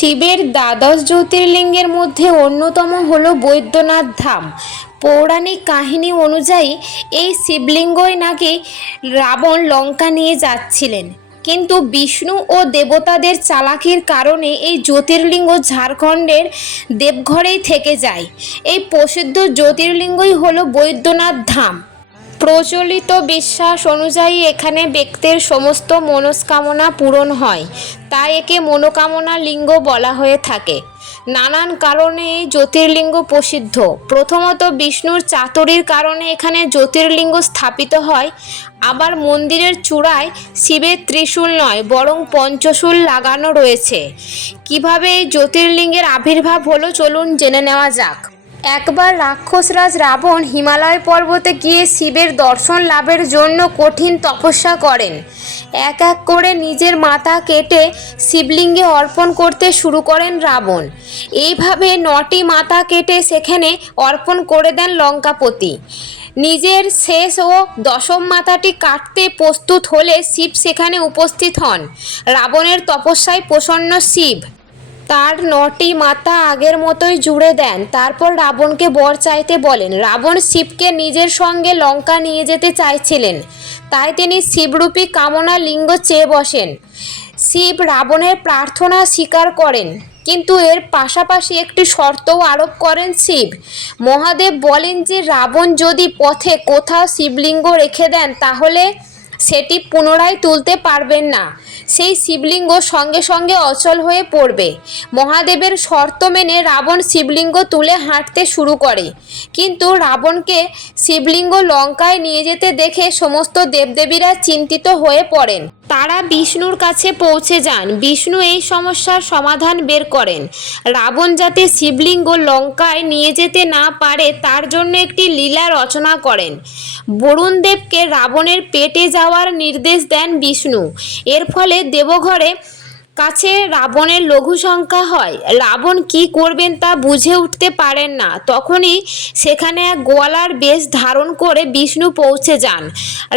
শিবের দ্বাদশ জ্যোতির্লিঙ্গের মধ্যে অন্যতম হল বৈদ্যনাথ ধাম। পৌরাণিক কাহিনী অনুযায়ী এই শিবলিঙ্গই নাকি রাবণ লঙ্কা নিয়ে যাচ্ছিলেন। কিন্তু বিষ্ণু ও দেবতাদের চালাকির কারণে এই জ্যোতির্লিঙ্গ ঝাড়খণ্ডের দেবঘরেই থেকে যায়। এই প্রসিদ্ধ জ্যোতির্লিঙ্গই হলো বৈদ্যনাথ ধাম। প্রচলিত বিশ্বাস অনুযায়ী এখানে ব্যক্তির সমস্ত মনস্কামনা পূরণ হয়। তাই একে মনোকামনা লিঙ্গ বলা হয়ে থাকে। নানান কারণে এই জ্যোতির্লিঙ্গ প্রসিদ্ধ। প্রথমত বিষ্ণুর চাতুরির কারণে এখানে জ্যোতির্লিঙ্গ স্থাপিত হয়। আবার মন্দিরের চূড়ায় শিবের ত্রিশূল নয়, বরং পঞ্চশূল লাগানো রয়েছে। কীভাবে এই জ্যোতির্লিঙ্গের আবির্ভাব হলো চলুন জেনে নেওয়া যাক। একবার রাক্ষসরাজ রাবণ হিমালয় পর্বতে গিয়ে শিবের দর্শন লাভের জন্য কঠিন তপস্যা করেন। এক এক করে নিজের মাথা কেটে শিবলিঙ্গে অর্পণ করতে শুরু করেন রাবণ। এইভাবে নটি মাথা কেটে সেখানে অর্পণ করে দেন লঙ্কাপতি। নিজের শেষ ও দশম মাথাটি কাটতে প্রস্তুত হলে শিব সেখানে উপস্থিত হন। রাবণের তপস্যায় প্রসন্ন শিব। তার নটি মাথা আগের মতোই জুড়ে দেন। তারপর রাবণকে বর চাইতে বলেন। রাবণ শিবকে নিজের সঙ্গে লঙ্কা নিয়ে যেতে চাইছিলেন। তাই তিনি শিবরূপী কামনা লিঙ্গ চেয়ে বসেন। শিব রাবণের প্রার্থনা স্বীকার করেন। কিন্তু এর পাশাপাশি একটি শর্তও আরোপ করেন শিব। মহাদেব বলেন যে, রাবণ যদি পথে কোথাও শিবলিঙ্গ রেখে দেন, তাহলে সেটি পুনরায় তুলতে পারবেন না। সেই শিবলিঙ্গ সঙ্গে সঙ্গে অচল হয়ে পড়বে। মহাদেবের শর্ত মেনে রাবণ শিবলিঙ্গ তুলে হাঁটতে শুরু করে। কিন্তু রাবণকে শিবলিঙ্গ লঙ্কায় নিয়ে যেতে দেখে সমস্ত দেবদেবীরা চিন্তিত হয়ে পড়েন। তারা বিষ্ণুর কাছে পৌঁছে যান। বিষ্ণু এই সমস্যার সমাধান বের করেন। রাবণ যাতে শিবলিঙ্গ লঙ্কায় নিয়ে যেতে না পারে, তার জন্য একটি লীলা রচনা করেন। বরুণদেবকে রাবণের পেটে যাওয়ার নির্দেশ দেন বিষ্ণু। এর ফলে দেবঘরে কাছে রাবণের লঘু সংখ্যা হয়, রাবণ কি করবেন তা বুঝে উঠতে পারেন না। তখনই সেখানে এক গোয়ালার বেশ ধারণ করে বিষ্ণু পৌঁছে যান।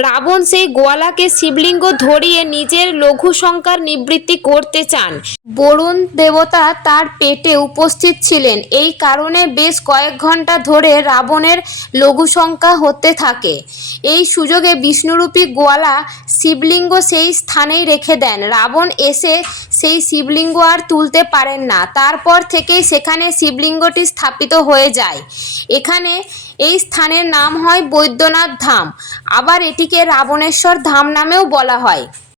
রাবণ সেই গোয়ালাকে শিবলিঙ্গ ধরিয়ে নিজের লঘু সংখ্যার নিবৃত্তি করতে চান। বরুণ দেবতা তার পেটে উপস্থিত ছিলেন। এই কারণে বেশ কয়েক ঘণ্টা ধরে রাবণের লঘু সংখ্যা হতে থাকে। এই সুযোগে বিষ্ণুরূপী গোয়ালা শিবলিঙ্গ সেই স্থানেই রেখে দেন। রাবণ এসে সেই শিবলিঙ্গ আর তুলতে পারেন না। তারপর থেকেই সেখানে শিবলিঙ্গটি স্থাপিত হয়ে যায়। এখানে এই স্থানের নাম হয় বৈদ্যনাথ ধাম। আবার এটিকে রাবণেশ্বর ধাম নামেও বলা হয়।